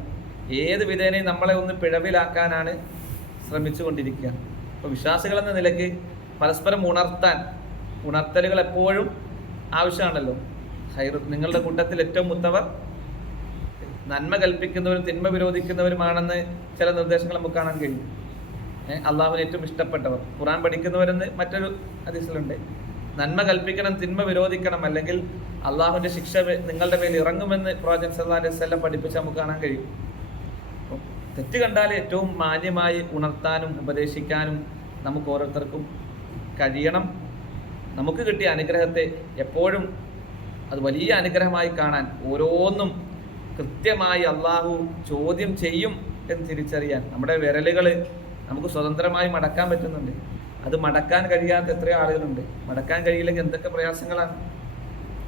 ഏത് വിധേനയും നമ്മളെ ഒന്ന് പിഴവിലാക്കാനാണ് ശ്രമിച്ചു കൊണ്ടിരിക്കുക. അപ്പോൾ വിശ്വാസികളെന്ന നിലയ്ക്ക് പരസ്പരം ഉണർത്തലുകൾ എപ്പോഴും ആവശ്യമാണല്ലോ. നിങ്ങളുടെ കൂട്ടത്തിൽ ഏറ്റവും മുത്തവർ നന്മ കൽപ്പിക്കുന്നവരും തിന്മ വിരോധിക്കുന്നവരുമാണെന്ന് ചില നിർദ്ദേശങ്ങൾ നമുക്ക് കാണാൻ കഴിയും. അള്ളാഹുവിന് ഏറ്റവും ഇഷ്ടപ്പെട്ടവർ, ഖുർആൻ പഠിക്കുന്നവരെന്ന് മറ്റൊരു ഹദീസിലുണ്ട്. നന്മ കൽപ്പിക്കണം, തിന്മ വിരോധിക്കണം, അല്ലെങ്കിൽ അള്ളാഹുവിൻ്റെ ശിക്ഷ നിങ്ങളുടെ മേൽ ഇറങ്ങുമെന്ന് പ്രവാചകൻ സല്ലല്ലാഹു അലൈഹി വസല്ലം പഠിപ്പിച്ച് നമുക്ക് കാണാൻ കഴിയും. അപ്പം തെറ്റ് കണ്ടാൽ ഏറ്റവും മാന്യമായി ഉണർത്താനും ഉപദേശിക്കാനും നമുക്ക് ഓരോരുത്തർക്കും കഴിയണം. നമുക്ക് കിട്ടിയ അനുഗ്രഹത്തെ എപ്പോഴും അത് വലിയ അനുഗ്രഹമായി കാണാൻ, ഓരോന്നും കൃത്യമായി അള്ളാഹു ചോദ്യം ചെയ്യും എന്ന് തിരിച്ചറിയാൻ. നമ്മുടെ വിരലുകൾ നമുക്ക് സ്വതന്ത്രമായി മടക്കാൻ പറ്റുന്നുണ്ട്. അത് മടക്കാൻ കഴിയാത്ത എത്രയോ ആളുകളുണ്ട്. മടക്കാൻ കഴിയില്ലെങ്കിൽ എന്തൊക്കെ പ്രയാസങ്ങളാണ്,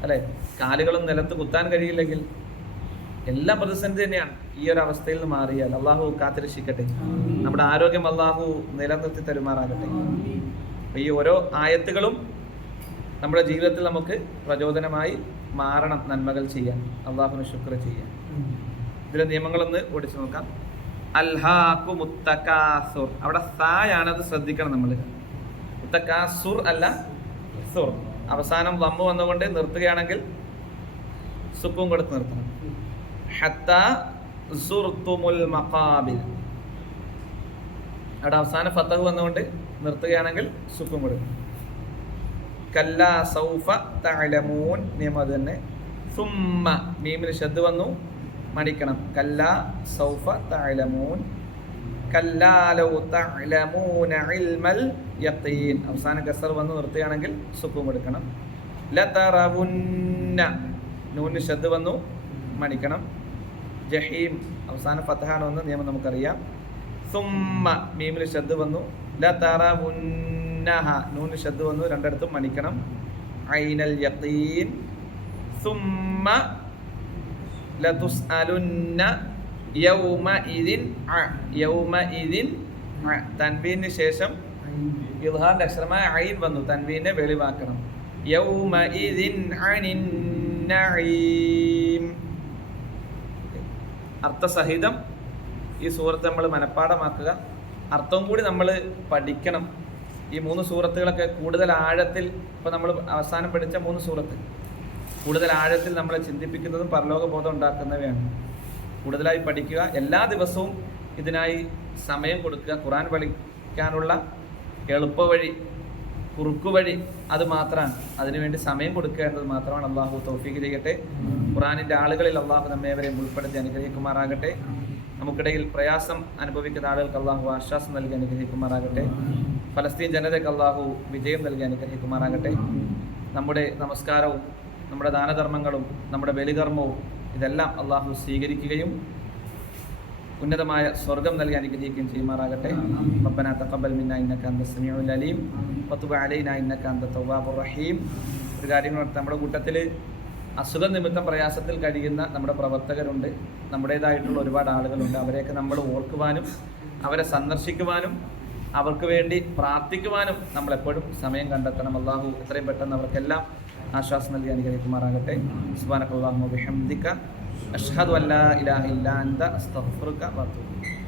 അല്ലെ? കാലുകളും നിലത്ത് കുത്താൻ കഴിയില്ലെങ്കിൽ എല്ലാം പ്രതിസന്ധി തന്നെയാണ്. ഈ ഒരു അവസ്ഥയിൽ നിന്ന് മാറിയാൽ അള്ളാഹു കാത്തിരക്ഷിക്കട്ടെ. നമ്മുടെ ആരോഗ്യം അള്ളാഹു നിലനിർത്തി തരുമാറാകട്ടെ. ഈ ഓരോ ആയത്തുകളും നമ്മുടെ ജീവിതത്തിൽ നമുക്ക് പ്രചോദനമായി മാറണം, നന്മകൾ ചെയ്യാൻ, അള്ളാഹുവിന് ശുക്ർ ചെയ്യാൻ. ഇതിലെ നിയമങ്ങളൊന്ന് ഓടിച്ചു നോക്കാം. അൽഹാഖു മുത്തകാസുർ, അവിടെ സായാണ്, അത് ശ്രദ്ധിക്കണം നമ്മൾ. മുത്തകാസുർ അല്ല സുർ. അവസാനം ദമ്മ് വന്നുകൊണ്ട് നിർത്തുകയാണെങ്കിൽ സുക്കൂൻ കൊടുത്ത് നിർത്തണം. ഹത്താ സുർതുമുൽ മഖാബിർ, അവിടെ അവസാനം ഫതഹ് വന്നുകൊണ്ട് നിർത്തുകയാണെങ്കിൽ സുക്കൂൻ കൊടുക്കണം. കല്ലാ സൗഫ തഅലമൂൻ, നിയമം അത് തന്നെ. സുമ്മ, മീമിന് ശദ്ദ് വന്നു, മണിക്കണം. കല്ലാ സൗഫ തഅലമൂൻ. കല്ലാ ലൗ തഅലമൂന ഇൽമൽ യഖീൻ, അവസാനം കസർ വന്നു നിർത്തുകയാണെങ്കിൽ സുക്കൂൻ കൊടുക്കണം. ലതറവുന്ന, നൂന് ശദ്ദ് വന്നു, മണിക്കണം. ജഹീം, അവസാനം ഫതഹാണ് വന്ന് നിയമം നമുക്കറിയാം. സുമ്മ, മീമിന് ശദ്ദ് വന്നു. ലതറവുന്നഹ, നൂന് ശദ്ദ് വന്നു, രണ്ടിടത്തും മണിക്കണം. ഐനൽ യഖീൻ. സുമ്മ ലതുസ്അലുന്ന യൗമഇദിൻ, യൗമഇദിൻ തൻവീന് ശേഷം ഇദ്ഹാറിന്റെ അക്ഷരമായ ഐൻ വന്നു, തൻവീനെ വെളിവാക്കണം. യൗമഇദിൻ അനിൻ നഈം. അർത്ഥസഹിതം ഈ സൂറത്ത് നമ്മൾ മനഃപ്പാഠമാക്കുക, അർത്ഥവും കൂടി നമ്മൾ പഠിക്കണം. ഈ 3 സൂറത്തുകളൊക്കെ കൂടുതൽ ആഴത്തിൽ, ഇപ്പോൾ നമ്മൾ അവസാനം പഠിച്ച 3 സൂറത്ത് കൂടുതൽ ആഴത്തിൽ നമ്മളെ ചിന്തിപ്പിക്കുന്നതും പരലോക ബോധം ഉണ്ടാക്കുന്നവയാണ്. കൂടുതലായി പഠിക്കുക, എല്ലാ ദിവസവും ഇതിനായി സമയം കൊടുക്കുക. ഖുർആൻ പഠിക്കാനുള്ള എളുപ്പവഴി, കുറുക്കുവഴി അത് മാത്രമാണ്. അതിനുവേണ്ടി സമയം കൊടുക്കുക എന്നത് മാത്രമാണ്. അള്ളാഹു തൗഫീഖ് ചെയ്യട്ടെ. ഖുർആനിൻ്റെ ആളുകളിൽ അള്ളാഹു നമ്മേവരെയും ഉൾപ്പെടുത്തി അനുഗ്രഹിക്കുമാറാകട്ടെ. നമുക്കിടയിൽ പ്രയാസം അനുഭവിക്കുന്ന ആളുകൾക്ക് അള്ളാഹു ആശ്വാസം നൽകി അനുഗ്രഹിക്കുമാറാകട്ടെ. ഫലസ്തീൻ ജനതയ്ക്ക് അള്ളാഹു വിജയം നൽകി അനുഗ്രഹിക്കുമാറാകട്ടെ. നമ്മുടെ നമസ്കാരവും നമ്മുടെ ദാനധർമ്മങ്ങളും നമ്മുടെ ബലികർമ്മവും ഇതെല്ലാം അള്ളാഹു സ്വീകരിക്കുകയും ഉന്നതമായ സ്വർഗം നൽകി അനുഗ്രഹിക്കുകയും ചെയ്യുമാറാകട്ടെ. റബ്ബനാ തഖബ്ബൽ മിന്നാ ഇന്നക അൻതസ് സമീഉൽ അലീം വതുബ് അലൈനാ ഇന്നക അൻതത് തവ്വാബുർ റഹീം. ഒരു കാര്യം നമ്മുടെ കൂട്ടത്തിൽ അസുഖം നിമിത്തം പ്രയാസത്തിൽ കഴിയുന്ന നമ്മുടെ പ്രവർത്തകരുണ്ട്, നമ്മുടേതായിട്ടുള്ള ഒരുപാട് ആളുകളുണ്ട്. അവരെയൊക്കെ നമ്മൾ ഓർക്കുവാനും അവരെ സന്ദർശിക്കുവാനും അവർക്ക് വേണ്ടി പ്രാർത്ഥിക്കുവാനും നമ്മളെപ്പോഴും സമയം കണ്ടെത്തണം. അള്ളാഹു എത്രയും പെട്ടെന്ന് അവർക്കെല്ലാം ആശ്വാസം നൽകി അനുഗ്രഹിക്കുമാറാകട്ടെ. സുബ്ഹാനക അല്ലാഹുമ്മ വബിഹംദിക അഷ്ഹദു അല്ലാ ഇലാഹ ഇല്ലാ അൻത അസ്തഗ്ഫിറുക വഅതൂബു ഇലൈക്.